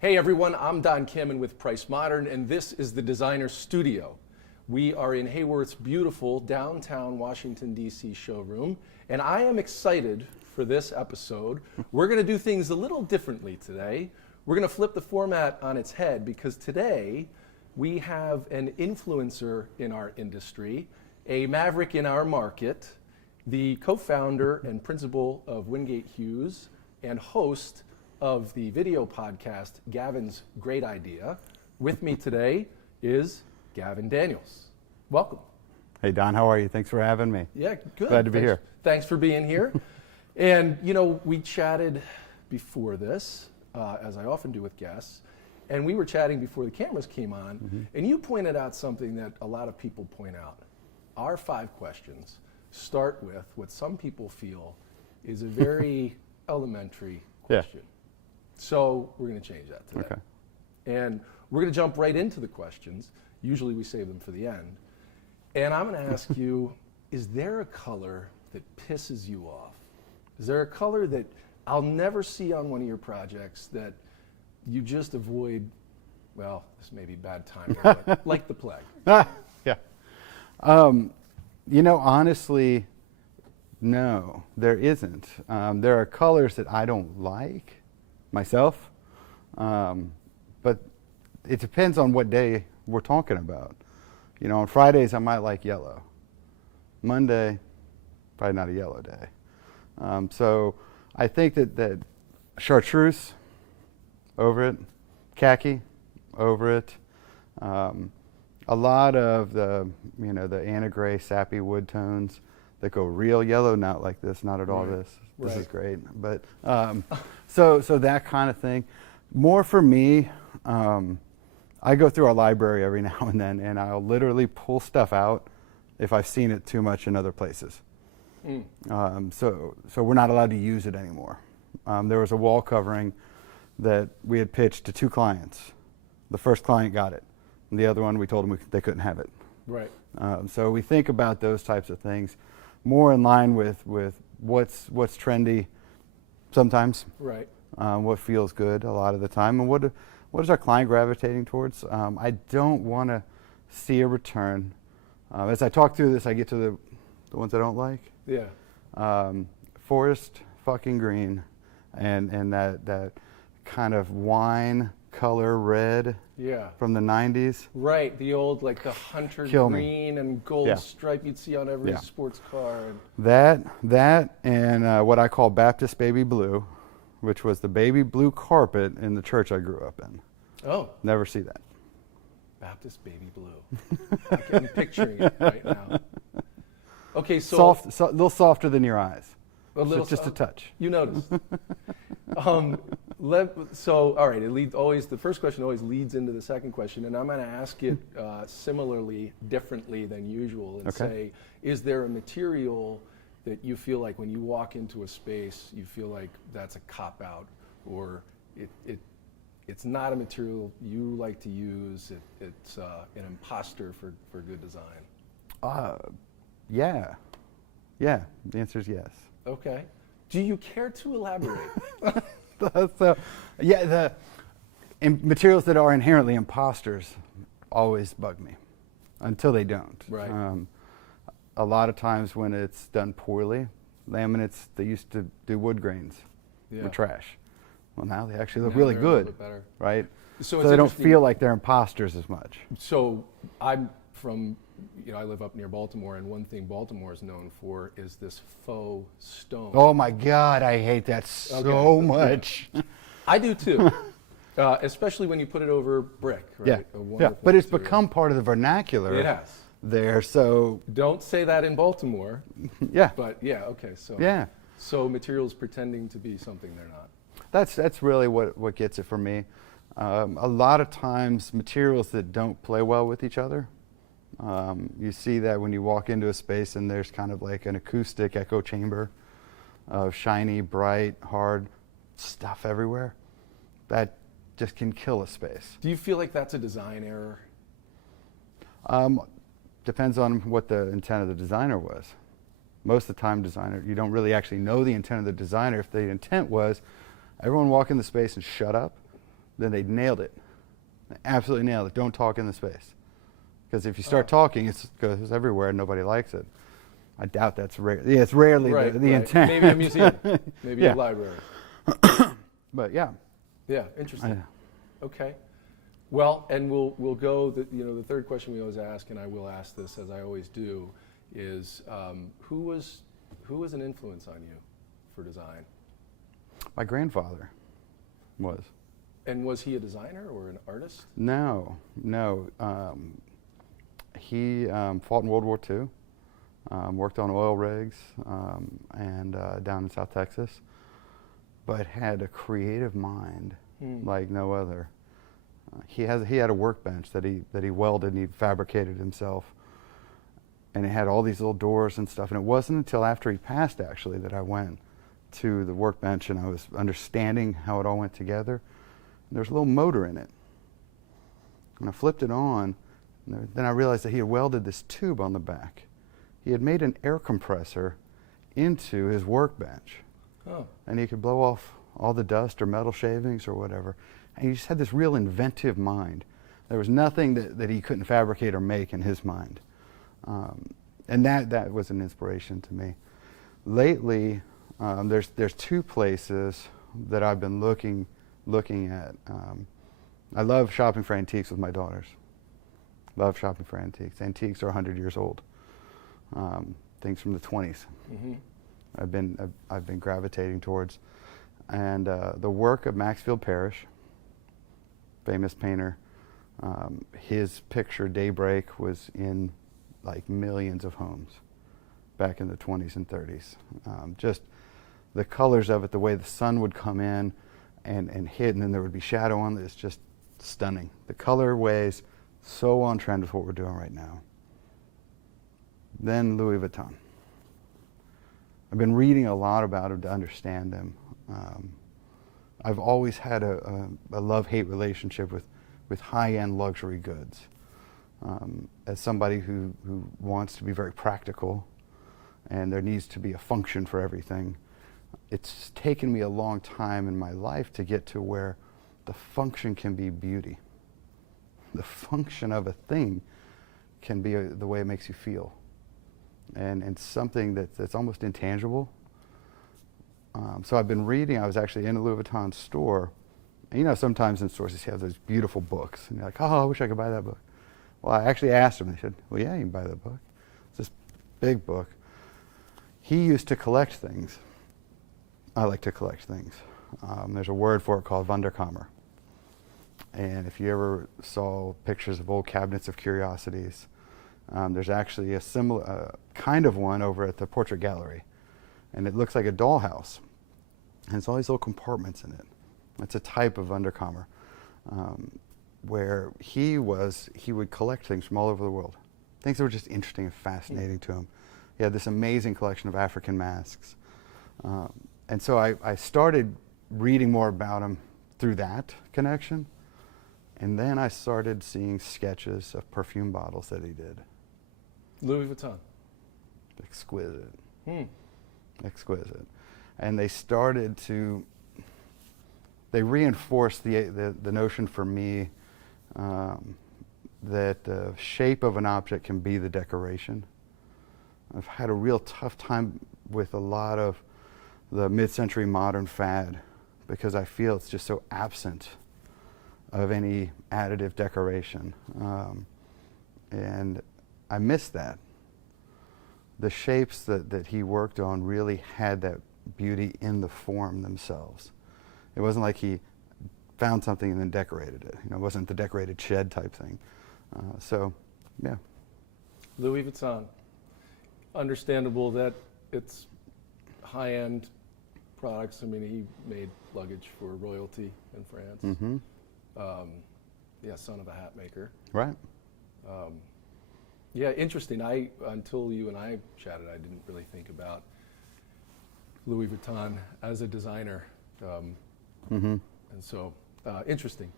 Hey everyone, I'm Don Kamen with Price Modern, and this is the Designer Studio. We are in Hayworth's beautiful downtown Washington, D.C. showroom, and I am excited for this episode. We're going to do things a little differently today. We're going to flip the format on its head because today we have an influencer in our industry, a maverick in our market, the co-founder and principal of Wingate Hughes, and host of the video podcast, Gavin's Great Idea. With me today is Gavin Daniels. Welcome. Hey Don, how are you? Thanks for having me. Yeah, good. Glad to be here. Thanks for being here. And you know, we chatted before this, as I often do with guests, and we were chatting before the cameras came on, and you pointed out something that a lot of people point out. Our 5 questions start with what some people feel is a very elementary question. Yeah. So we're going to change that today. Okay. And we're going to jump right into the questions. Usually we save them for the end. And I'm going to ask you, is there a color that pisses you off? Is there a color that I'll never see on one of your projects that you just avoid? Well, this may be bad timing, but like the plague. Yeah. You know, honestly, no, there isn't. There are colors that I don't like myself, but it depends on what day we're talking about. You know, on Fridays I might like yellow. Monday, probably not a yellow day. So I think that chartreuse, over it. Khaki, over it. A lot of the, you know, the anti-gray, sappy wood tones that go real yellow, not like this, not at all this. This is great. But so that kind of thing. More for me, I go through our library every now and then, and I'll literally pull stuff out if I've seen it too much in other places. So we're not allowed to use it anymore. There was a wall covering that we had pitched to 2 clients. The first client got it, and the other one we told them they couldn't have it. Right. So we think about those types of things more in line with what's trendy sometimes. Right. What feels good a lot of the time, and what is our client gravitating towards? I don't want to see a return. As I talk through this, I get to the ones I don't like. Yeah. Forest fucking green, and that kind of wine color red. Yeah. From the 90s. Right, the old, like the hunter green and gold stripe you'd see on every sports car. That and what I call Baptist baby blue, which was the baby blue carpet in the church I grew up in. Oh. Never see that. Baptist baby blue. I'm picturing it right now. Okay, so. A little softer than your eyes. Just a touch. You noticed. So, all right, the first question always leads into the second question, and I'm going to ask it similarly, differently than usual, and say, is there a material that you feel like when you walk into a space, you feel like that's a cop-out, or it's not a material you like to use, it's an imposter for good design? Yeah, the answer is yes. Okay. Do you care to elaborate? Materials that are inherently imposters always bug me until they don't. Right. A lot of times when it's done poorly, laminates, they used to do wood grains with trash. Well, now they actually look really good, a little bit better. Right? So they don't feel like they're imposters as much. So I'm from, I live up near Baltimore, and one thing Baltimore is known for is this faux stone. Oh my God, I hate that so much. I do too, especially when you put it over brick. Right? Yeah, but it's become part of the vernacular. It has. There, so. Don't say that in Baltimore. Yeah. But yeah, okay, so. Yeah. So materials pretending to be something they're not. That's really what gets it for me. A lot of times materials that don't play well with each other. You see that when you walk into a space and there's kind of like an acoustic echo chamber of shiny, bright, hard stuff everywhere. That just can kill a space. Do you feel like that's a design error? Depends on what the intent of the designer was. Most of the time, you don't really actually know the intent of the designer. If the intent was, everyone walk in the space and shut up, then they nailed it. They absolutely nailed it. Don't talk in the space. Because if you start talking, it goes everywhere and nobody likes it. I doubt that's rare. Yeah, it's rarely the intent. Maybe a museum, maybe a library. But yeah. Yeah, interesting. Okay. Well, and we'll go. The third question we always ask, and I will ask this as I always do, is who was an influence on you for design? My grandfather was. And was he a designer or an artist? No. He fought in World War II, worked on oil rigs and down in South Texas, but had a creative mind like no other. He had a workbench that he welded and he fabricated himself, and it had all these little doors and stuff. And it wasn't until after he passed, actually, that I went to the workbench and I was understanding how it all went together. And there's a little motor in it. When I flipped it on, then I realized that he had welded this tube on the back. He had made an air compressor into his workbench. Oh. And he could blow off all the dust or metal shavings or whatever. And he just had this real inventive mind. There was nothing that he couldn't fabricate or make in his mind. And that was an inspiration to me. Lately, there's two places that I've been looking at. I love shopping for antiques with my daughters. Love shopping for antiques. Antiques are 100 years old. Things from the 20s. Mm-hmm. I've been gravitating towards, and the work of Maxfield Parrish, famous painter. His picture Daybreak was in like millions of homes back in the 20s and 30s. Just the colors of it, the way the sun would come in and hit, and then there would be shadow on it. It's just stunning. The colorways, so on trend with what we're doing right now. Then Louis Vuitton. I've been reading a lot about him to understand him. I've always had a love-hate relationship with high-end luxury goods. As somebody who wants to be very practical, and there needs to be a function for everything, it's taken me a long time in my life to get to where the function can be beauty. The function of a thing can be the way it makes you feel, and something that's almost intangible. So I've been reading. I was actually in a Louis Vuitton store, and sometimes in stores they have those beautiful books, and you're like, oh, I wish I could buy that book. Well, I actually asked them. They said, well, yeah, you can buy that book. It's this big book. He used to collect things. I like to collect things. There's a word for it called Wunderkammer. And if you ever saw pictures of old cabinets of curiosities, there's actually a similar kind of one over at the Portrait Gallery. And it looks like a dollhouse. And it's all these little compartments in it. It's a type of Wunderkammer, where he would collect things from all over the world. Things that were just interesting and fascinating to him. He had this amazing collection of African masks. And so I started reading more about him through that connection. And then I started seeing sketches of perfume bottles that he did. Louis Vuitton. Exquisite. Exquisite. And they reinforced the notion for me that the shape of an object can be the decoration. I've had a real tough time with a lot of the mid-century modern fad because I feel it's just so absent of any additive decoration. And I miss that. The shapes that he worked on really had that beauty in the form themselves. It wasn't like he found something and then decorated it. It wasn't the decorated shed type thing. So, yeah. Louis Vuitton. Understandable that it's high-end products. I mean, he made luggage for royalty in France. Mm-hmm. Son of a hat maker. Right. Yeah, interesting. Until you and I chatted, I didn't really think about Louis Vuitton as a designer. Mm-hmm. And so, interesting.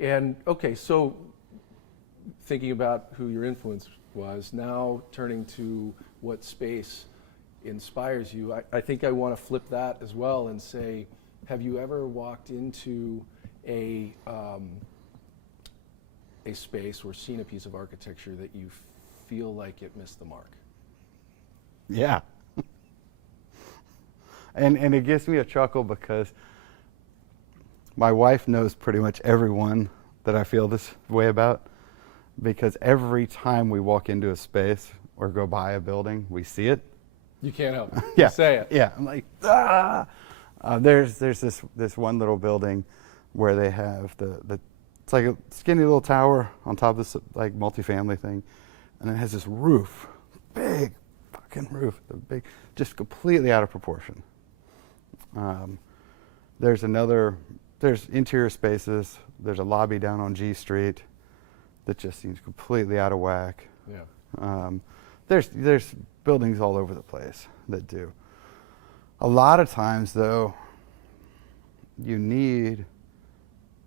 And okay, so thinking about who your influence was, now turning to what space inspires you, I think I want to flip that as well and say, have you ever walked into a space or seen a piece of architecture that you feel like it missed the mark? Yeah. And it gives me a chuckle because my wife knows pretty much everyone that I feel this way about, because every time we walk into a space or go by a building, we see it. You can't help it. Yeah. You say it. Yeah. I'm like, ah! There's this one little building where they have it's like a skinny little tower on top of this like multifamily thing, and it has this roof, big fucking roof, just completely out of proportion. There's interior spaces. There's a lobby down on G Street that just seems completely out of whack. Yeah. There's buildings all over the place that do. A lot of times, though, you need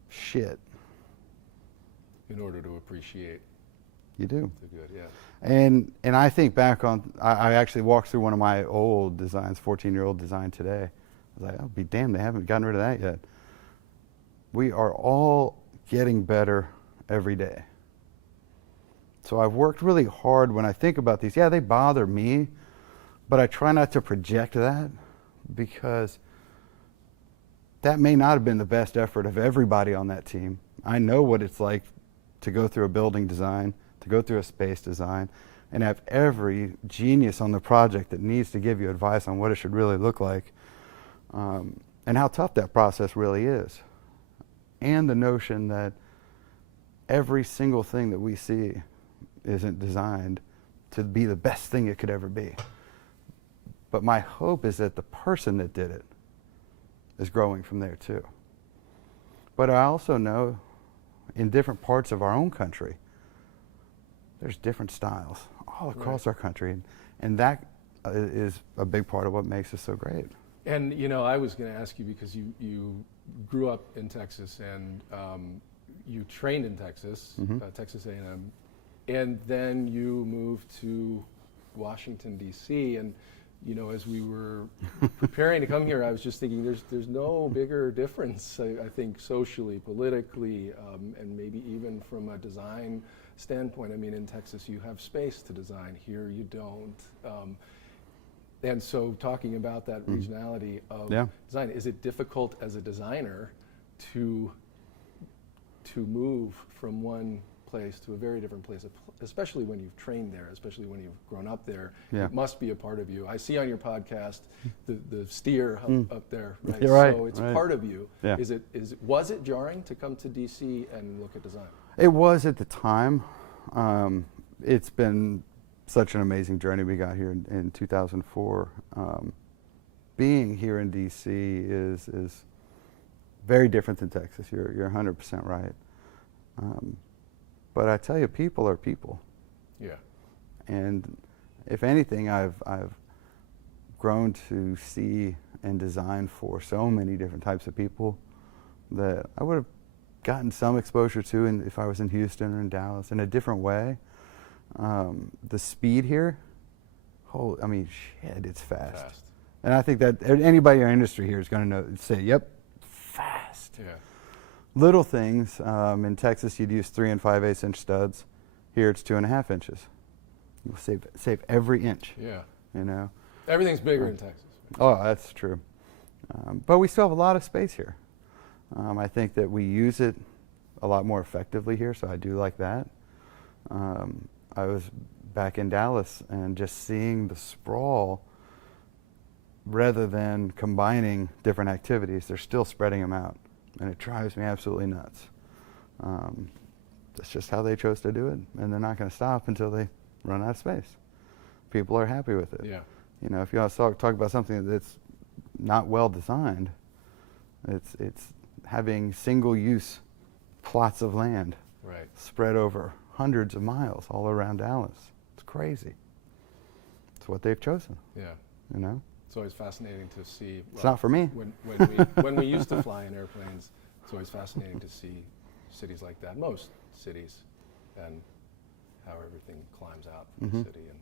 shit. In order to appreciate You do. the good, yeah. And I think back on, I actually walked through one of my old designs, 14-year-old design today. I was like, oh, be damned, they haven't gotten rid of that yet. We are all getting better every day. So I've worked really hard when I think about these. Yeah, they bother me, but I try not to project that, because that may not have been the best effort of everybody on that team. I know what it's like to go through a building design, to go through a space design, and have every genius on the project that needs to give you advice on what it should really look like, and how tough that process really is. And the notion that every single thing that we see isn't designed to be the best thing it could ever be. But my hope is that the person that did it is growing from there too. But I also know in different parts of our own country, there's different styles all across our country. And that is a big part of what makes us so great. And, I was going to ask you, because you grew up in Texas and you trained in Texas, Texas A&M, and then you moved to Washington, D.C., and as we were preparing to come here, I was just thinking there's no bigger difference, I think, socially, politically, and maybe even from a design standpoint. I mean, in Texas, you have space to design. Here, you don't. And so talking about that regionality of design, is it difficult as a designer to move from one place to a very different place, especially when you've trained there, especially when you've grown up there? Yeah. It must be a part of you. I see on your podcast the steer up there, right? You're right. So it's right. part of you. Yeah. Was it jarring to come to DC and look at design? It was at the time. It's been such an amazing journey. We got here in 2004. Being here in DC is very different than Texas. You're 100% right. But I tell you, people are people. Yeah. And if anything, I've grown to see and design for so many different types of people that I would have gotten some exposure to if I was in Houston or in Dallas in a different way. The speed here, it's fast. And I think that anybody in our industry here is going to say, yep, fast. Yeah. Little things. In Texas, you'd use 3 5/8 inch studs. Here, it's 2.5 inches. You'll save every inch. Yeah. Everything's bigger in Texas. Oh, that's true. But we still have a lot of space here. I think that we use it a lot more effectively here, so I do like that. I was back in Dallas and just seeing the sprawl, rather than combining different activities, they're still spreading them out. And it drives me absolutely nuts. That's just how they chose to do it, and they're not going to stop until they run out of space. People are happy with it. Yeah. If you want to talk about something that's not well designed, it's having single-use plots of land spread over hundreds of miles all around Dallas. It's crazy. It's what they've chosen. Yeah. It's always fascinating to see. It's not for me. When we used to fly in airplanes, it's always fascinating to see cities like that, most cities, and how everything climbs out from the city in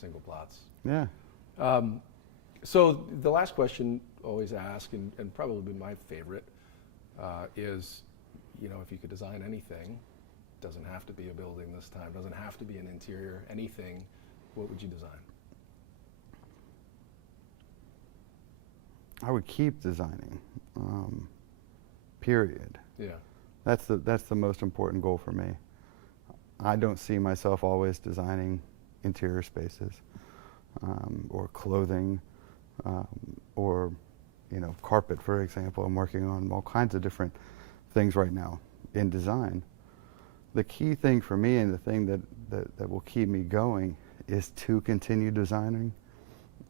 single plots. Yeah. So the last question always ask, and probably my favorite, is, if you could design anything, doesn't have to be a building this time, doesn't have to be an interior, anything, what would you design? I would keep designing, period. Yeah. That's the most important goal for me. I don't see myself always designing interior spaces, or clothing, or carpet, for example. I'm working on all kinds of different things right now in design. The key thing for me, and the thing that will keep me going, is to continue designing.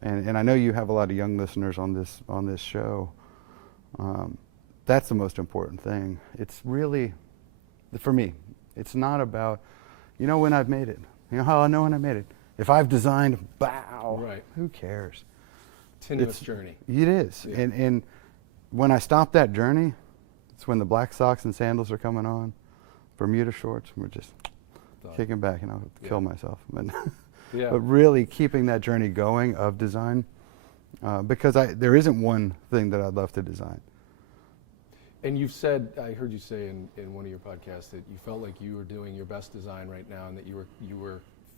And I know you have a lot of young listeners on this show. That's the most important thing. It's really, for me, it's not about, when I've made it. How I know when I made it. If I've designed, bow, right. Who cares? Continuous journey. It is. Yeah. And when I stop that journey, it's when the black socks and sandals are coming on, Bermuda shorts, and we're just kicking back, and I'll kill myself. But really keeping that journey going of design, because there isn't one thing that I'd love to design. And you've said, I heard you say in one of your podcasts that you felt like you were doing your best design right now, and that you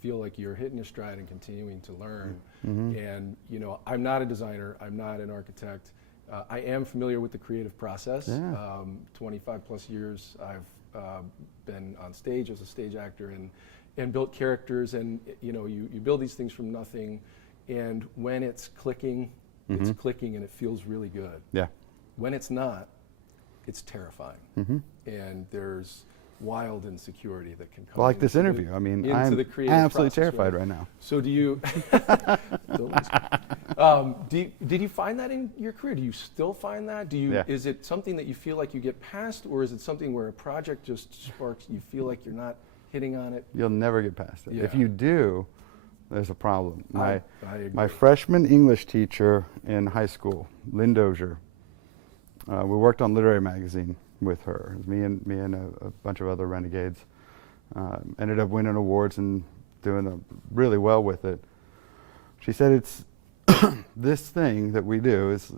feel like you're hitting your stride and continuing to learn. Mm-hmm. And I'm not a designer, I'm not an architect. I am familiar with the creative process. Yeah. 25 plus years I've been on stage as a stage actor and built characters, and you build these things from nothing, and when it's clicking, mm-hmm. it's clicking and it feels really good. Yeah. When it's not, it's terrifying. Mm-hmm. And there's wild insecurity that can come. Like this interview. I'm absolutely terrified right now. So do you, did you find that in your career? Do you still find that? Is it something that you feel like you get past, or is it something where a project just sparks, you feel like you're not hitting on it? You'll never get past it. Yeah. If you do, there's a problem. I agree. My freshman English teacher in high school, Lynn Dozier, we worked on Literary Magazine with her. It was me and a bunch of other renegades. Ended up winning awards and doing really well with it. She said, it's this thing that we do is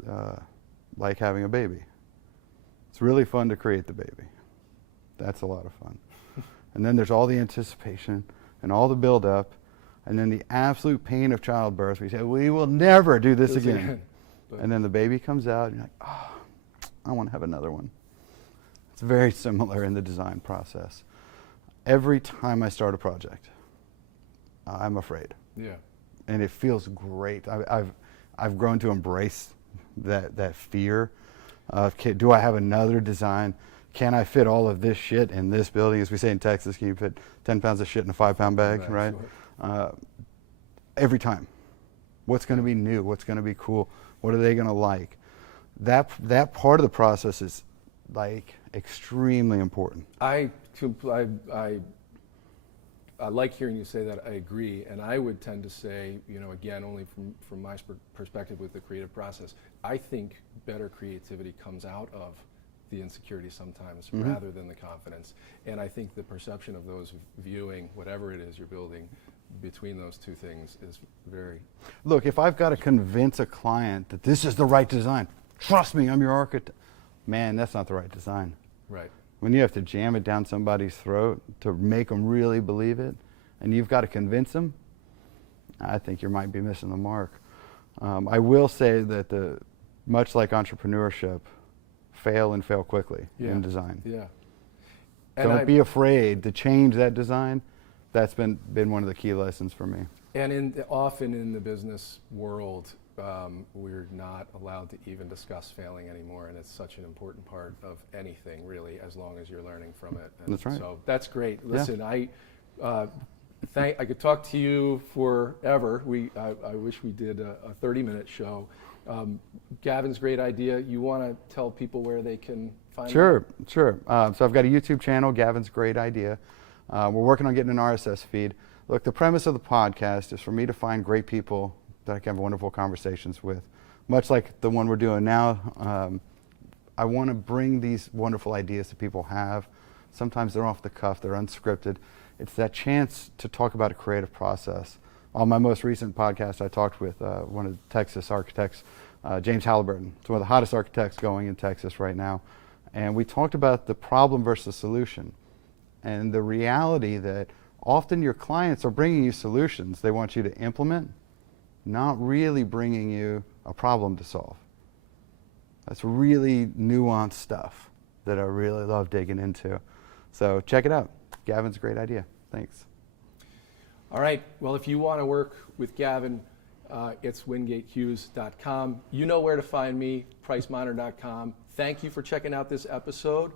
like having a baby. It's really fun to create the baby. That's a lot of fun. And then there's all the anticipation and all the build-up, and then the absolute pain of childbirth. We say, we will never do this again. And then the baby comes out, and you're like, oh, I want to have another one. It's very similar in the design process. Every time I start a project, I'm afraid. Yeah. And it feels great. I've grown to embrace that fear of, do I have another design? Can I fit all of this shit in this building? As we say in Texas, can you fit 10 pounds of shit in a 5-pound bag, right? Sure. Every time. What's going to be new? What's going to be cool? What are they going to like? That part of the process is like extremely important. I like hearing you say that. I agree, and I would tend to say, again, only from my perspective with the creative process, I think better creativity comes out of the insecurity sometimes, mm-hmm. rather than the confidence. And I think the perception of those viewing whatever it is you're building between those two things is very... Look, if I've got to convince a client that this is the right design, trust me, I'm your architect. Man, that's not the right design. Right. When you have to jam it down somebody's throat to make them really believe it, and you've got to convince them, I think you might be missing the mark. I will say that much like entrepreneurship, fail and fail quickly in design. Yeah. And don't be afraid to change that design. That's been one of the key lessons for me. And often in the business world, we're not allowed to even discuss failing anymore, and it's such an important part of anything, really, as long as you're learning from it. And that's right. So that's great. Listen, I could talk to you forever. I wish we did a 30-minute show. Gavin's great idea. You want to tell people where they can find it? Sure. So I've got a YouTube channel, Gavin's Great Idea. We're working on getting an RSS feed. Look, the premise of the podcast is for me to find great people that I can have wonderful conversations with. Much like the one we're doing now, I want to bring these wonderful ideas that people have. Sometimes they're off the cuff, they're unscripted. It's that chance to talk about a creative process. On my most recent podcast, I talked with one of the Texas architects, James Halliburton. It's one of the hottest architects going in Texas right now. And we talked about the problem versus solution, and the reality that often your clients are bringing you solutions they want you to implement, not really bringing you a problem to solve. That's really nuanced stuff that I really love digging into. So check it out. Gavin's a great idea. Thanks. All right. Well, if you want to work with Gavin, it's wingatehughes.com. You know where to find me, pricemodern.com. Thank you for checking out this episode.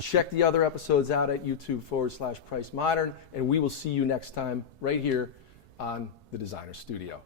Check the other episodes out at YouTube/PriceModern, and we will see you next time right here on the Designer Studio.